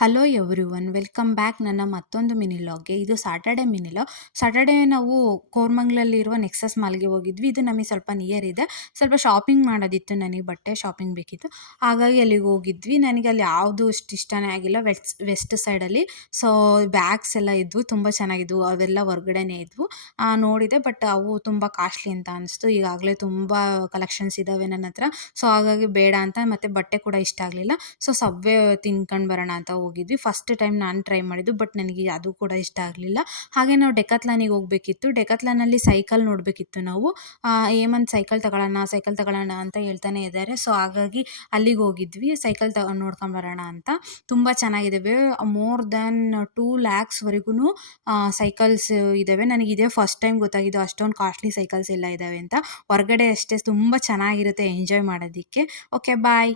Hello everyone welcome back ನನ್ನ ಮತ್ತೊಂದು mini ಲಾಗ್ಗೆ. ಇದು ಸ್ಯಾಟರ್ಡೆ ಮಿನಿ ಲಾಗ್. ಸ್ಯಾಟರ್ಡೆ ನಾವು ಕೋರ್ಮಂಗ್ಲಲ್ಲಿರುವ ನೆಕ್ಸಸ್ ಮಾಲ್ಗೆ ಹೋಗಿದ್ವಿ. ಇದು ನಮಗೆ ಸ್ವಲ್ಪ ನಿಯರ್ ಇದೆ. ಸ್ವಲ್ಪ ಶಾಪಿಂಗ್ ಮಾಡೋದಿತ್ತು, ನನಗೆ ಬಟ್ಟೆ ಶಾಪಿಂಗ್ ಬೇಕಿತ್ತು. ಹಾಗಾಗಿ ಅಲ್ಲಿಗೆ ಹೋಗಿದ್ವಿ. ನನಗೆ ಅಲ್ಲಿ ಯಾವುದು ಅಷ್ಟು ಇಷ್ಟನೇ ಆಗಿಲ್ಲ. ವೆಸ್ಟ್ ಸೈಡಲ್ಲಿ ಸೊ ಬ್ಯಾಗ್ಸ್ ಎಲ್ಲ ಇದ್ವು, ತುಂಬ ಚೆನ್ನಾಗಿದ್ವು. ಅವೆಲ್ಲ ಹೊರ್ಗಡೆನೇ ಇದ್ವು. ನೋಡಿದೆ, ಬಟ್ ಅವು ತುಂಬ ಕಾಸ್ಟ್ಲಿ ಅಂತ ಅನಿಸ್ತು. ಈಗಾಗಲೇ ತುಂಬ ಕಲೆಕ್ಷನ್ಸ್ ಇದ್ದಾವೆ ನನ್ನ ಹತ್ರ. ಸೊ ಹಾಗಾಗಿ ಬೇಡ ಅಂತ, ಮತ್ತು ಬಟ್ಟೆ ಕೂಡ ಇಷ್ಟ ಆಗಲಿಲ್ಲ. ಸೊ ಸಬ್ವೆ ತಿನ್ಕೊಂಡು ಬರೋಣ ಅಂತ ಹೋಗಿದ್ವಿ. ಫಸ್ಟ್ ಟೈಮ್ ನಾನು ಟ್ರೈ ಮಾಡಿದ್ದು, ಬಟ್ ನನಗೆ ಅದು ಕೂಡ ಇಷ್ಟ ಆಗಲಿಲ್ಲ. ಹಾಗೆ ನಾವು ಡೆಕಾತ್ಲಾನಿಗೆ ಹೋಗಬೇಕಿತ್ತು. ಡೆಕಾತ್ಲಾನಲ್ಲಿ ಸೈಕಲ್ ನೋಡಬೇಕಿತ್ತು ನಾವು. ಹೇಮಂತ್ ಸೈಕಲ್ ತಗೊಳ್ಳೋಣ ಅಂತ ಹೇಳ್ತಾನೆ ಇದ್ದಾರೆ. ಸೊ ಹಾಗಾಗಿ ಅಲ್ಲಿಗೆ ಹೋಗಿದ್ವಿ, ಸೈಕಲ್ ನೋಡ್ಕೊಂಬರೋಣ ಅಂತ. ತುಂಬ ಚೆನ್ನಾಗಿದ್ದಾವೆ. ಮೋರ್ ದ್ಯಾನ್ 2 ಲ್ಯಾಕ್ಸ್ ವರೆಗೂ ಸೈಕಲ್ಸ್ ಇದ್ದಾವೆ. ನನಗಿದೇ ಫಸ್ಟ್ ಟೈಮ್ ಗೊತ್ತಾಗಿದ್ದು ಅಷ್ಟೊಂದು ಕಾಸ್ಟ್ಲಿ ಸೈಕಲ್ಸ್ ಎಲ್ಲ ಇದ್ದಾವೆ ಅಂತ. ಹೊರಗಡೆ ಅಷ್ಟೇ ತುಂಬ ಚೆನ್ನಾಗಿರುತ್ತೆ ಎಂಜಾಯ್ ಮಾಡೋದಕ್ಕೆ. ಓಕೆ ಬಾಯ್.